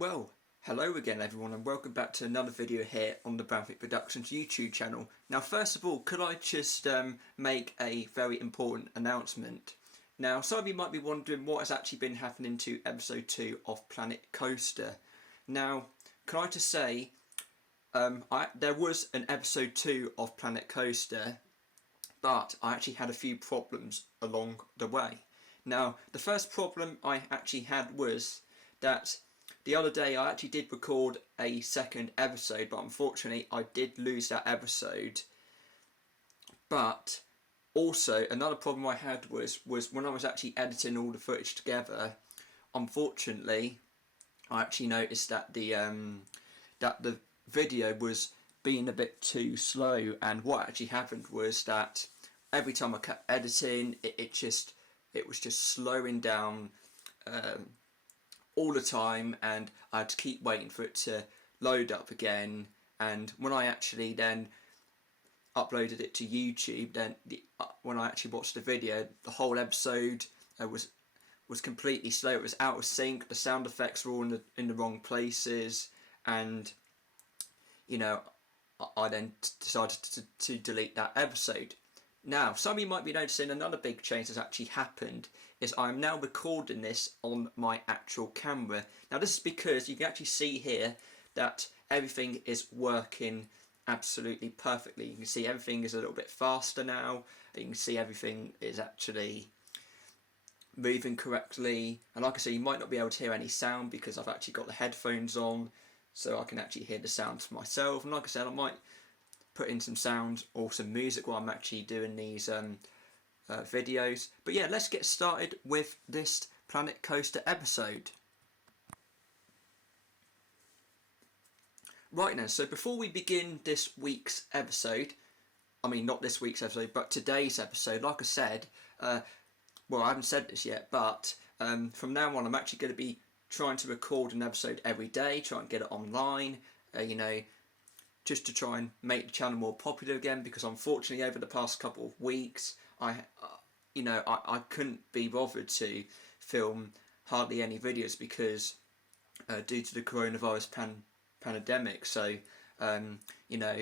Well, hello again everyone and welcome back to another video here on the Branthwaite Productions YouTube channel. Now first of all, could I just make a very important announcement? Now some of you might be wondering what has actually been happening to episode 2 of Planet Coaster. Now, can I just say, there was an episode 2 of Planet Coaster, but I actually had a few problems along the way. Now, the first problem I actually had was that the other day I actually did record a second episode, but unfortunately I did lose that episode. But also another problem I had was when I was actually editing all the footage together, unfortunately I actually noticed that the video was being a bit too slow, and what actually happened was that every time I kept editing it was just slowing down all the time, and I had to keep waiting for it to load up again. And when I actually then uploaded it to YouTube, then when I actually watched the video, the whole episode was completely slow. It was out of sync. The sound effects were all in the wrong places, and you know, I then decided to delete that episode. Now, some of you might be noticing another big change that's actually happened is I'm now recording this on my actual camera. Now this is because you can actually see here that everything is working absolutely perfectly. You can see everything is a little bit faster now. You can see everything is actually moving correctly. And like I say, you might not be able to hear any sound because I've actually got the headphones on, so I can actually hear the sounds for myself. And like I said, I might put in some sound or some music while I'm actually doing these videos. But yeah, let's get started with this Planet Coaster episode. Right then, so before we begin this week's episode, I mean not this week's episode, but today's episode, like I said, well I haven't said this yet, but from now on I'm actually going to be trying to record an episode every day, try and get it online, you know, just to try and make the channel more popular again, because unfortunately over the past couple of weeks I couldn't be bothered to film hardly any videos because due to the coronavirus pandemic. So you know,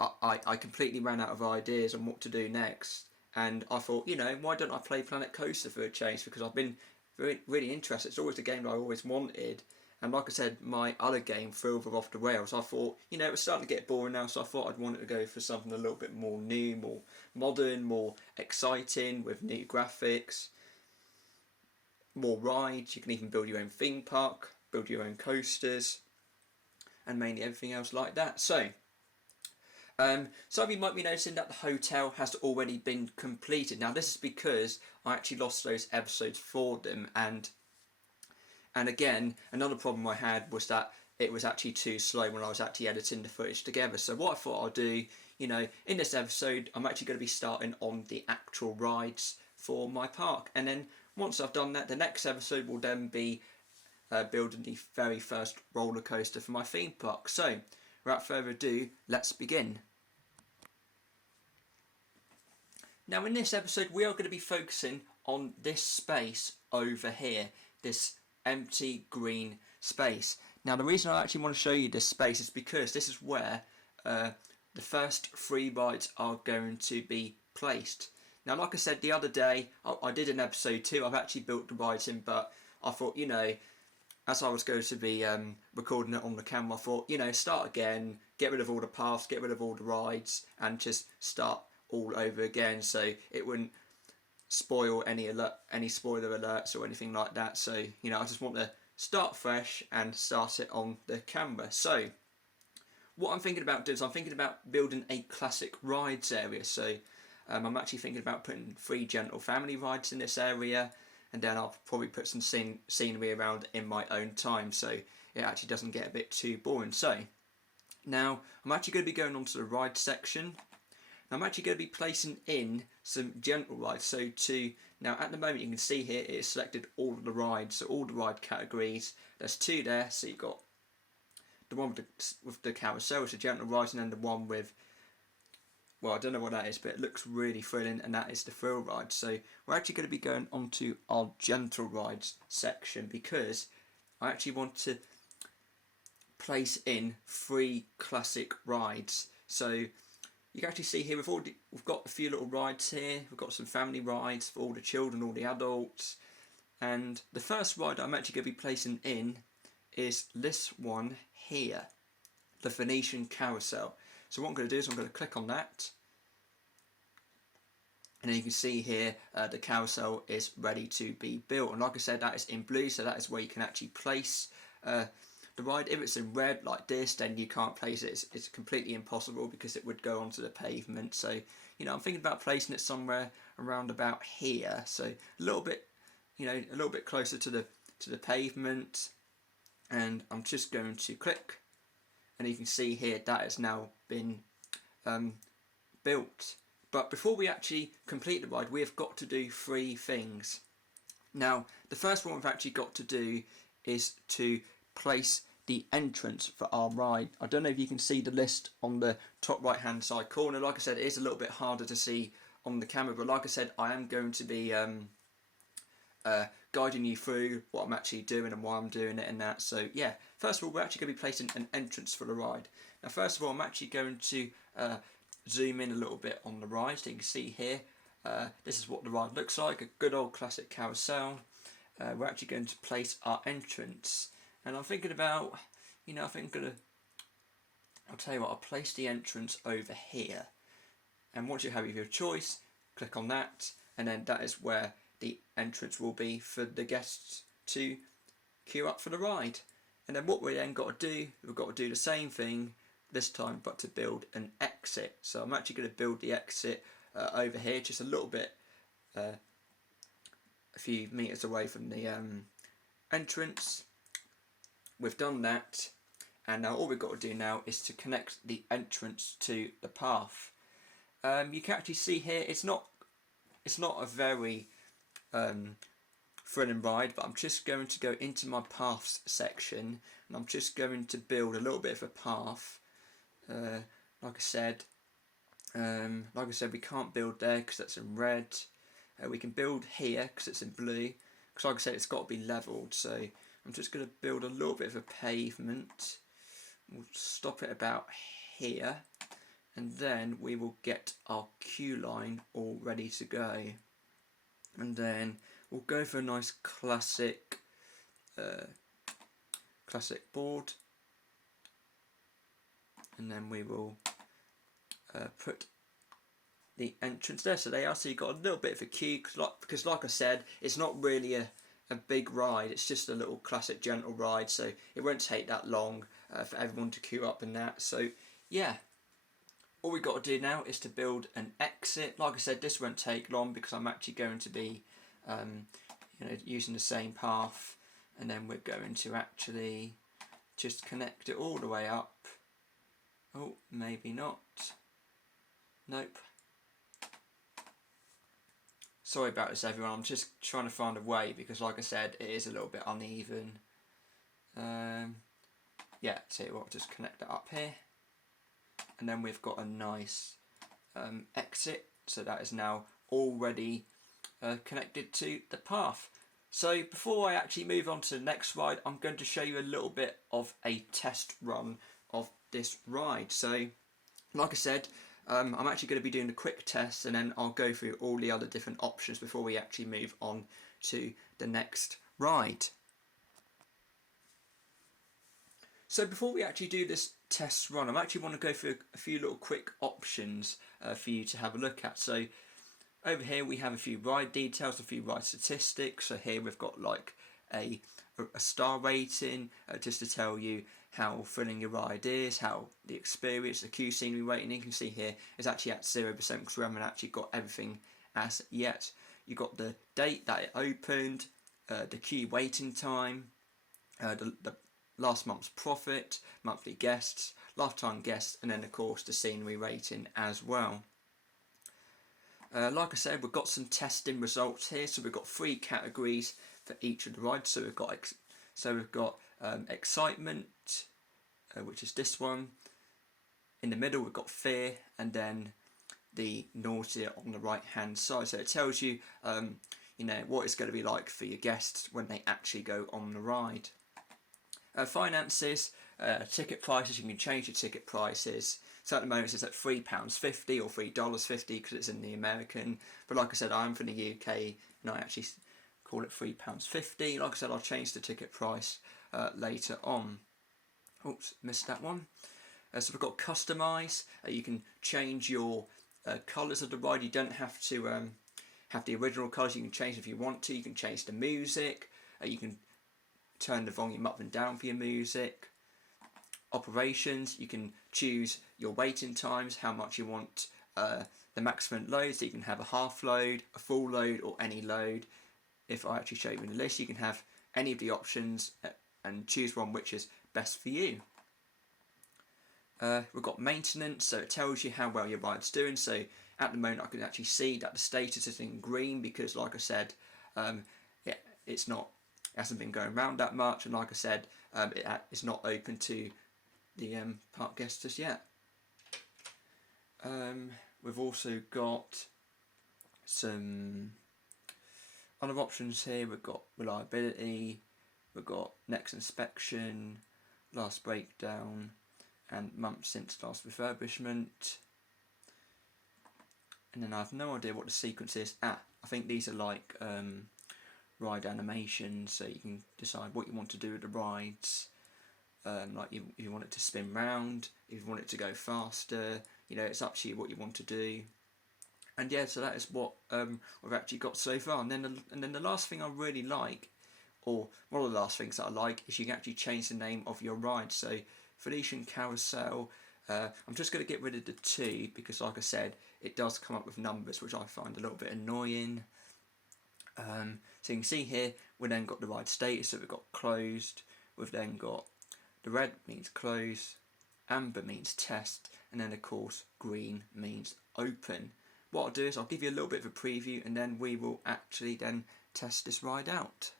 I completely ran out of ideas on what to do next, and I thought, you know, why don't I play Planet Coaster for a change, because I've been really interested. It's always the game that I always wanted. And like I said, my other game, Further Off the Rails, I thought, you know, it was starting to get boring now, so I thought I'd want to go for something a little bit more new, more modern, more exciting, with new graphics, more rides. You can even build your own theme park, build your own coasters, and mainly everything else like that. So, some of you might be noticing that the hotel has already been completed. Now this is because I actually lost those episodes for them, and again, another problem I had was that it was actually too slow when I was actually editing the footage together. So what I thought I'll do, you know, in this episode, I'm actually going to be starting on the actual rides for my park. And then once I've done that, the next episode will then be building the very first roller coaster for my theme park. So, without further ado, let's begin. Now in this episode, we are going to be focusing on this space over here, this empty green space. Now the reason I actually want to show you this space is because this is where the first 3 rides are going to be placed. Now like I said the other day, I did an episode 2, I've actually built the rides in, but I thought, you know, as I was going to be recording it on the camera, I thought, you know, start again, get rid of all the paths, get rid of all the rides, and just start all over again, so it wouldn't spoil any spoiler alerts or anything like that. So, you know, I just want to start fresh and start it on the camera. So what I'm thinking about doing is I'm thinking about building a classic rides area. So I'm actually thinking about putting 3 gentle family rides in this area, and then I'll probably put some scenery around in my own time, so it actually doesn't get a bit too boring. So now I'm actually going to be going on to the ride section. I'm actually going to be placing in some gentle rides. So now at the moment you can see here it has selected all of the rides, so all the ride categories. There's 2 there, so you've got the one with the carousel, it's a gentle ride, and then the one with, well I don't know what that is, but it looks really thrilling, and that is the thrill ride. So we're actually going to be going on to our gentle rides section because I actually want to place in 3 classic rides. So you can actually see here we've got a few little rides here. We've got some family rides for all the children, all the adults. And the first ride I'm actually going to be placing in is this one here, the Venetian Carousel. So what I'm going to do is I'm going to click on that. And then you can see here the carousel is ready to be built. And like I said, that is in blue, so that is where you can actually place the ride. If it's in red like this, then you can't place it. It's completely impossible because it would go onto the pavement. So, you know, I'm thinking about placing it somewhere around about here. So a little bit, you know, a little bit closer to the pavement. And I'm just going to click, and you can see here that has now been built. But before we actually complete the ride, we have got to do 3 things. Now, the first one we've actually got to do is to place the entrance for our ride. I don't know if you can see the list on the top right hand side corner. Like I said, it is a little bit harder to see on the camera, but like I said, I am going to be guiding you through what I'm actually doing and why I'm doing it and that. So yeah, first of all, we're actually going to be placing an entrance for the ride. Now first of all, I'm actually going to zoom in a little bit on the ride, so you can see here this is what the ride looks like, a good old classic carousel. We're actually going to place our entrance, and I'm thinking about, you know, I'll tell you what, I'll place the entrance over here, and once you have your choice, click on that, and then that is where the entrance will be for the guests to queue up for the ride. And then what we then got to do, we've got to do the same thing this time, but to build an exit. So I'm actually going to build the exit over here, just a little bit, a few meters away from the entrance. We've done that, and now all we've got to do now is to connect the entrance to the path. You can actually see here it's not a very thrilling ride, but I'm just going to go into my paths section, and I'm just going to build a little bit of a path. Like I said, we can't build there because that's in red. We can build here because it's in blue, because like I said, it's got to be leveled. So I'm just going to build a little bit of a pavement. We'll stop it about here, and then we will get our queue line all ready to go. And then we'll go for a nice classic board, and then we will put the entrance there. So they are, so you've got a little bit of a queue, because like I said, it's not really a big ride, it's just a little classic gentle ride, so it won't take that long for everyone to queue up and that. So yeah, all we've got to do now is to build an exit. Like I said, this won't take long because I'm actually going to be you know, using the same path, and then we're going to actually just connect it all the way up. Oh, maybe not. Nope. Sorry about this, everyone. I'm just trying to find a way because, like I said, it is a little bit uneven. Yeah, tell you what, just connect that up here, and then we've got a nice exit. So that is now already connected to the path. So before I actually move on to the next ride, I'm going to show you a little bit of a test run of this ride. So like I said, I'm actually going to be doing a quick test, and then I'll go through all the other different options before we actually move on to the next ride. So before we actually do this test run, I actually want to go through a few little quick options for you to have a look at. So over here we have a few ride details, a few ride statistics. So here we've got like a star rating, just to tell you how thrilling your ride is, how the experience, the queue scenery rating. You can see here it's actually at 0% because we haven't actually got everything as yet. You've got the date that it opened, the queue waiting time, the last month's profit, monthly guests, lifetime guests, and then of course the scenery rating as well. Like I said, we've got some testing results here. So we've got 3 categories for each of the rides. So we've got excitement, which is this one. In the middle we've got fear, and then the nausea on the right hand side. So it tells you, you know, what it's going to be like for your guests when they actually go on the ride. Finances, ticket prices, you can change your ticket prices. So at the moment it's at £3.50 or $3.50 because it's in the American. But like I said, I'm from the UK and I actually call it £3.50. Like I said, I'll change the ticket price later on. Oops, missed that one. So we've got customise. You can change your colours of the ride. You don't have to have the original colours. You can change if you want to. You can change the music. You can turn the volume up and down for your music. Operations, you can choose your waiting times, how much you want the maximum load, so you can have a half load, a full load, or any load. If I actually show you in the list, you can have any of the options and choose one which is best for you. We've got maintenance, so it tells you how well your ride's doing. So at the moment I can actually see that the status is in green because, like I said, it hasn't been going around that much, and like I said, it's not open to the park guests as yet. We've also got some other options here. We've got reliability, we've got next inspection, last breakdown, and months since last refurbishment. And then I have no idea what the sequence is. I think these are like ride animations, so you can decide what you want to do with the rides. Like if you want it to spin round, if you want it to go faster, it's up to you what you want to do. And yeah, so that is what we've actually got so far. And then the last thing I really like, or one of the last things that I like, is you can actually change the name of your ride. So Venetian Carousel, I'm just going to get rid of the 2 because, like I said, it does come up with numbers which I find a little bit annoying. So you can see here we've then got the ride status, so we've got closed, we've then got the red means close, amber means test, and then of course green means open. What I'll do is I'll give you a little bit of a preview and then we will actually then test this ride out.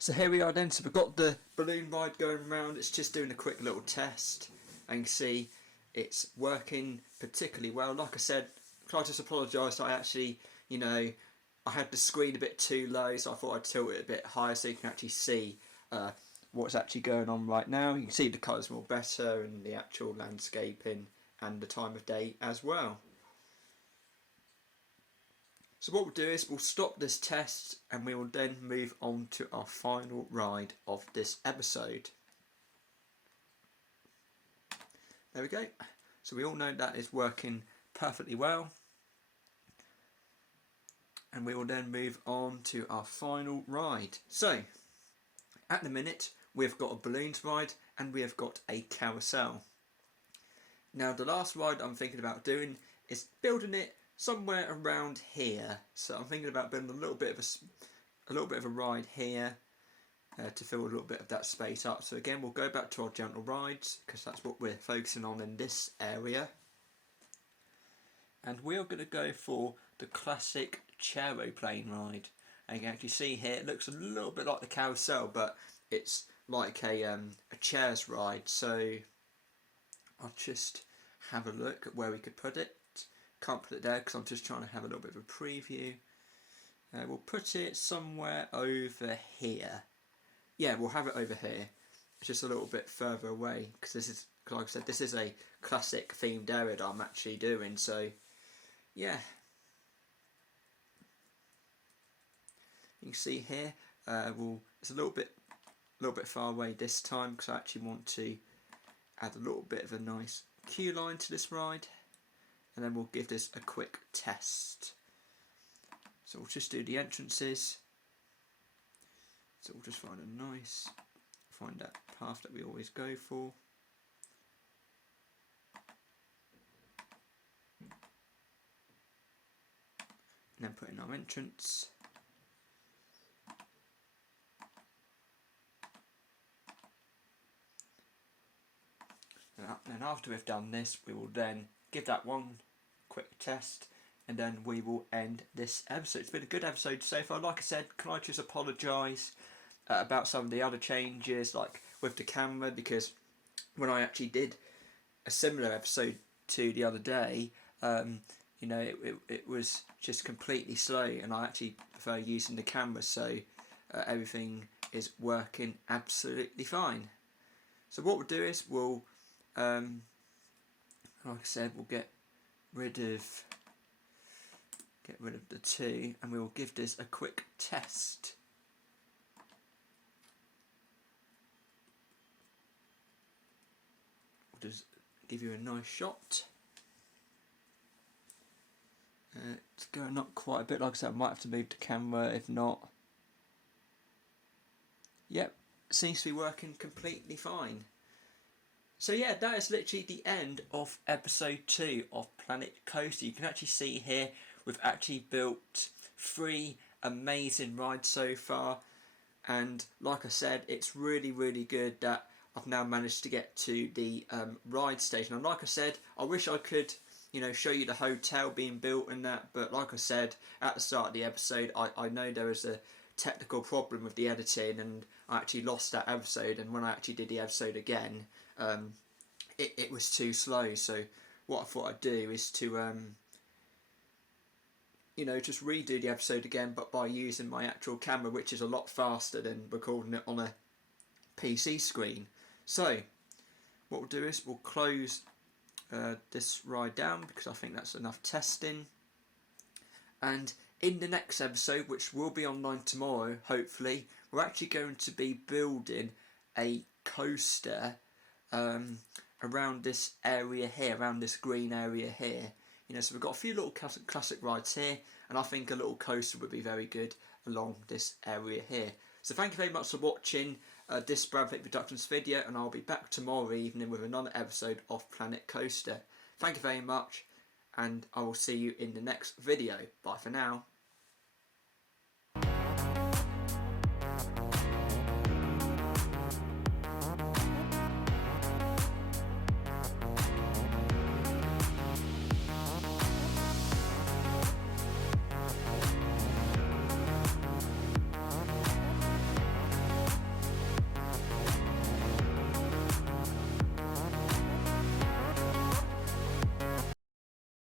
So here we are then, so we've got the balloon ride going around. It's just doing a quick little test and you can see it's working particularly well. Like I said, I just apologise, I actually, I had the screen a bit too low, so I thought I'd tilt it a bit higher so you can actually see what's actually going on right now. You can see the colours more better and the actual landscaping and the time of day as well. So what we'll do is we'll stop this test and we will then move on to our final ride of this episode. There we go. So we all know that is working perfectly well. And we will then move on to our final ride. So, at the minute, we've got a balloons ride and we have got a carousel. Now, the last ride I'm thinking about doing is building it somewhere around here. So I'm thinking about building a little bit of a ride here to fill a little bit of that space up. So again, we'll go back to our gentle rides because that's what we're focusing on in this area. And we're going to go for the classic Charoplane ride. And you can actually see here, it looks a little bit like the carousel, but it's like a chairs ride. So I'll just have a look at where we could put it. Can't put it there because I'm just trying to have a little bit of a preview. We'll put it somewhere over here. Yeah, we'll have it over here. It's just a little bit further away because this is, like I said, this is a classic themed area that I'm actually doing. So yeah, you can see here. It's a little bit far away this time because I actually want to add a little bit of a nice queue line to this ride. And then we'll give this a quick test. So we'll just do the entrances. So we'll just find that path that we always go for. And then put in our entrance. And then after we've done this, we will then give that one quick test and then we will end this episode. It's been a good episode so far. Like I said, can I just apologise about some of the other changes, like with the camera, because when I actually did a similar episode to the other day, it was just completely slow, and I actually prefer using the camera, so everything is working absolutely fine. So what we'll do is we'll, like I said, we'll get rid of the 2, and we will give this a quick test. We'll just give you a nice shot. It's going up quite a bit. Like I said, I might have to move the camera if not. Yep, seems to be working completely fine. So yeah, that is literally the end of episode 2 of Planet Coaster. You can actually see here we've actually built 3 amazing rides so far, and like I said, it's really good that I've now managed to get to the ride station. And like I said, I wish I could, you know, show you the hotel being built and that, but like I said at the start of the episode, I know there was a technical problem with the editing, and I actually lost that episode, and when I actually did the episode again, it was too slow. So what I thought I'd do is to you know, just redo the episode again, but by using my actual camera, which is a lot faster than recording it on a PC screen. So what we'll do is we'll close this ride down, because I think that's enough testing. And in the next episode, which will be online tomorrow hopefully, we're actually going to be building a coaster around this area here, around this green area here. You know, so we've got a few little classic rides here, and I think a little coaster would be very good along this area here. So thank you very much for watching this Branthwaite Productions video, and I'll be back tomorrow evening with another episode of Planet Coaster. Thank you very much, and I will see you in the next video. Bye for now.